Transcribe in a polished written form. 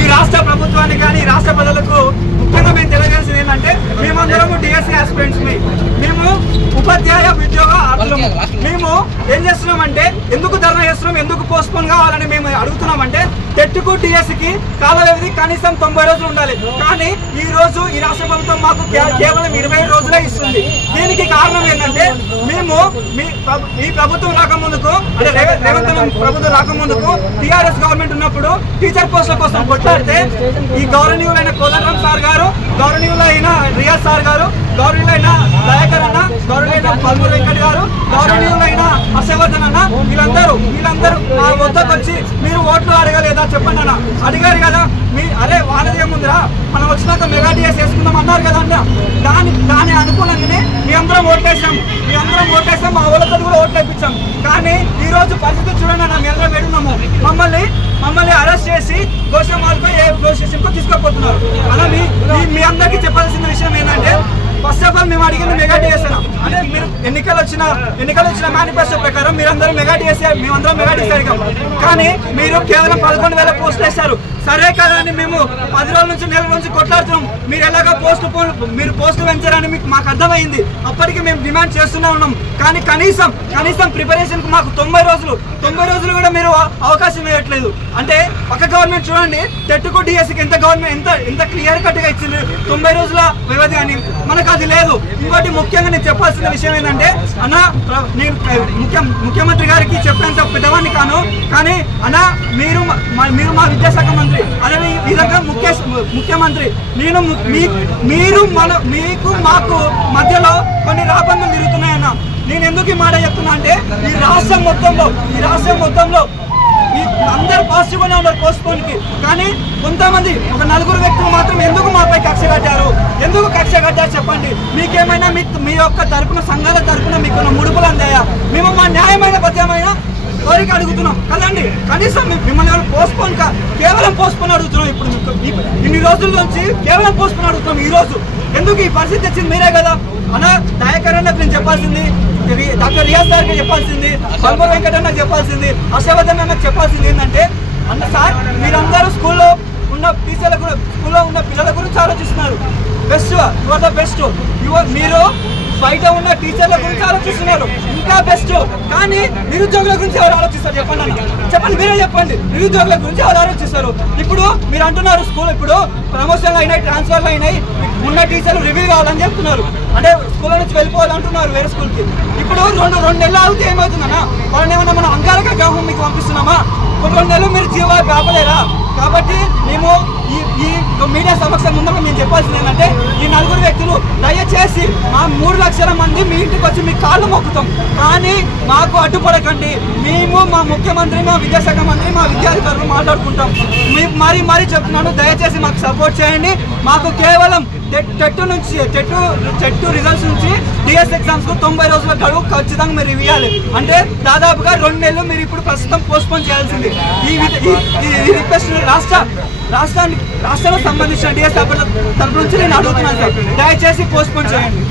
ఈ రాష్ట్ర ప్రభుత్వానికి కానీ రాష్ట్ర ప్రజలకు ముఖ్యంగా మేము తెలియజేసింది ఏంటంటే మేమందరము డిఎస్సి ఆస్పిరెంట్స్ మేము ఉపాధ్యాయ ఉద్యోగ ఆర్తులము. మేము ఏం చేస్తున్నామంటే ఎందుకు ధర్నా చేస్తున్నాం, ఎందుకు పోస్ట్పోన్ కావాలని మేము అడుగుతున్నామంటే టెట్కు డిఎస్సికి కాల వ్యవధి కనీసం 90 రోజులు ఉండాలి. కానీ ఈ రోజు ఈ రాష్ట్ర ప్రభుత్వం మాకు కేవలం 20 రోజులే ఇస్తుంది. దీనికి కారణం ఏంటంటే మేము ఈ ప్రభుత్వం రాకముందుకు అంటే రేవంత్ ప్రభుత్వం రాకముందుకు టీఆర్ఎస్ గవర్నమెంట్ ఉన్నప్పుడు టీచర్ పోస్టుల కోసం కొట్లాడితే ఈ గౌరవనీయులైన కోదండరాం సార్ గారు, గౌరవనీయులైన రియాజ్ సార్ గారు, గౌరవనీయులైన దయాకర్ అన్న, గౌరవనీయులైన పల్మూరు వెంకట్ గారు, గౌరవనీయులైన హర్షవర్ధన్ అన్న వీళ్ళందరూ మా వద్దకు వచ్చి మీరు ఓట్లు అడగలేదా చెప్పండి అన్న. అడిగారు కదా, అరే వాళ్ళదే ముందురా మనం వచ్చినాక మెగా డిఎస్ వేసుకుందాం అన్నారు కదా అన్న. దాని అనుకూలంగానే మీ అందరం ఓట్లేసాం, మా వాళ్ళతో కూడా ఓట్లు వేయించాం. కానీ ఈ రోజు పరిస్థితి చూడండి అన్న, మీ అందరం వేడున్నాము. మమ్మల్ని అరెస్ట్ చేసి గోషమాల్కో ఏ పోలీస్ స్టేషన్కో తీసుకుపోతున్నారు అలా. మీ అందరికీ చెప్పాల్సిన విషయం ఏంటంటే ఫస్ట్ ఆఫ్ ఆల్ మేము అడిగింది మెగా డిఎస్ అంటే మీరు ఎన్నికలు వచ్చిన మేనిఫెస్టో ప్రకారం మీరందరూ మెగా డిఎస్, మేమందరం మెగా డిఎస్ అడిగాం. కానీ మీరు కేవలం 11,000 పోస్టులు వేశారు. సరే కదా అని మేము 10 రోజుల నుంచి నెల నుంచి కొట్లాడుతున్నాం. మీరు ఎలాగా మీరు పోస్టులు పెంచారని మాకు అర్థమైంది. అప్పటికి మేము డిమాండ్ చేస్తూనే ఉన్నాం. కానీ కనీసం ప్రిపరేషన్ కు మాకు 90 రోజులు కూడా మీరు అవకాశం ఇవ్వట్లేదు. అంటే పక్క గవర్నమెంట్ చూడండి టెట్కు డిఎస్సికి ఎంత క్లియర్ కట్ గా ఇచ్చింది 90 రోజుల వ్యవధి అని, మనకు అది లేదు. ఇంకోటి ముఖ్యంగా నేను చెప్పాల్సిన విషయం ఏంటంటే అన్న, నేను ముఖ్యమంత్రి గారికి చెప్పేంత పెద్దవాడిని కాను. కానీ అన్న మీరు మా విద్యాశాఖ మంత్రి, అదే విధంగా ముఖ్యమంత్రి, మీకు మాకు మధ్యలో కొన్ని రాబందులు తిరుగుతున్నాయన్న. నేను ఎందుకు ఈ మాట చెప్తున్నా అంటే ఈ రాష్ట్రం మొత్తంలో అందరు పాజిటివ్ గానే ఉన్నారు పోస్ట్పోన్ కి. కానీ కొంతమంది ఒక 4 వ్యక్తులు మాత్రం ఎందుకు మాపై కక్ష కట్టారు చెప్పండి. మీకేమైనా మీ యొక్క తరపున సంఘాల తరపున మీకు ముడుపులు అందాయా? మేము మా న్యాయమైన బద్యమైన కోరిక అడుగుతున్నాం కదండి. కనీసం మిమ్మల్ని కేవలం పోస్ట్పోన్ అడుగుతున్నాం. ఇప్పుడు ఇన్ని రోజుల నుంచి కేవలం పోస్ట్పోన్ అడుగుతున్నాం. ఈ రోజు ఎందుకు ఈ పరిస్థితి వచ్చింది మీరే కదా అన్న. దయాకర్ అన్నకు నేను చెప్పాల్సింది, డాక్టర్ రియాజ్ సార్కి చెప్పాల్సింది, పల్మూరు వెంకట్ అన్నకు చెప్పాల్సింది, హర్షవర్ధన్ అన్నకు చెప్పాల్సింది ఏంటంటే అన్న సార్ మీరందరూ స్కూల్లో ఉన్న టీచర్ల గురించి, స్కూల్లో ఉన్న పిల్లల గురించి ఆలోచిస్తున్నారు. బెస్ట్ మీరు బయట ఉన్న టీచర్ల గురించి ఆలోచిస్తున్నారు, ఇంకా బెస్ట్. కానీ నిరుద్యోగుల గురించి ఎవరు ఆలోచిస్తారు చెప్పండి అన్న, చెప్పండి మీరే చెప్పండి. నిరుద్యోగుల గురించి ఎవరు ఆలోచిస్తారు? ఇప్పుడు మీరు అంటున్నారు స్కూల్ ఇప్పుడు ప్రమోషన్లు అయినాయి, ట్రాన్స్ఫర్లు అయినాయి, ఉన్న టీచర్లు రివ్యూ కావాలని చెప్తున్నారు. అంటే స్కూల్ నుంచి వెళ్ళిపోవాలంటున్నారు వేరే స్కూల్కి. ఇప్పుడు రెండు నెలలు ఆగితే ఏమవుతుందన్నా? వాళ్ళని ఏమన్నా మనం అంగారక గ్రామం మీకు పంపిస్తున్నామా? 2 నెలలు మీరు జీవాలు ఆపలేరా? కాబట్టి మేము ఈ మీడియా సమక్షం ముందుగా మేము చెప్పాల్సింది ఏంటంటే ఈ 4 వ్యక్తులు దయచేసి మా 3 లక్షల మంది మీ ఇంటికి వచ్చి మీ కాళ్ళు మొక్కుతాం. కానీ మాకు అడ్డుపడకండి. మేము మా ముఖ్యమంత్రి, మా విద్యాశాఖ మంత్రి, మా విద్యాధికారులు మాట్లాడుకుంటాం. మరీ చెప్తున్నాను, దయచేసి మాకు సపోర్ట్ చేయండి. మాకు కేవలం టెట్ రిజల్ట్స్ నుంచి డిఎస్ ఎగ్జామ్స్ కు 90 రోజుల గడువు ఖచ్చితంగా మీరు ఇవ్వాలి. అంటే దాదాపుగా 2 నెలలు మీరు ఇప్పుడు ప్రస్తుతం పోస్ట్పోన్ చేయాల్సింది. ఈ రిక్వెస్ట్ రాష్ట్రానికి సంబంధించిన డిఎస్ తరపు నుంచి నేను అడుగుతున్నాను సార్, దయచేసి పోస్ట్పోన్ చేయండి.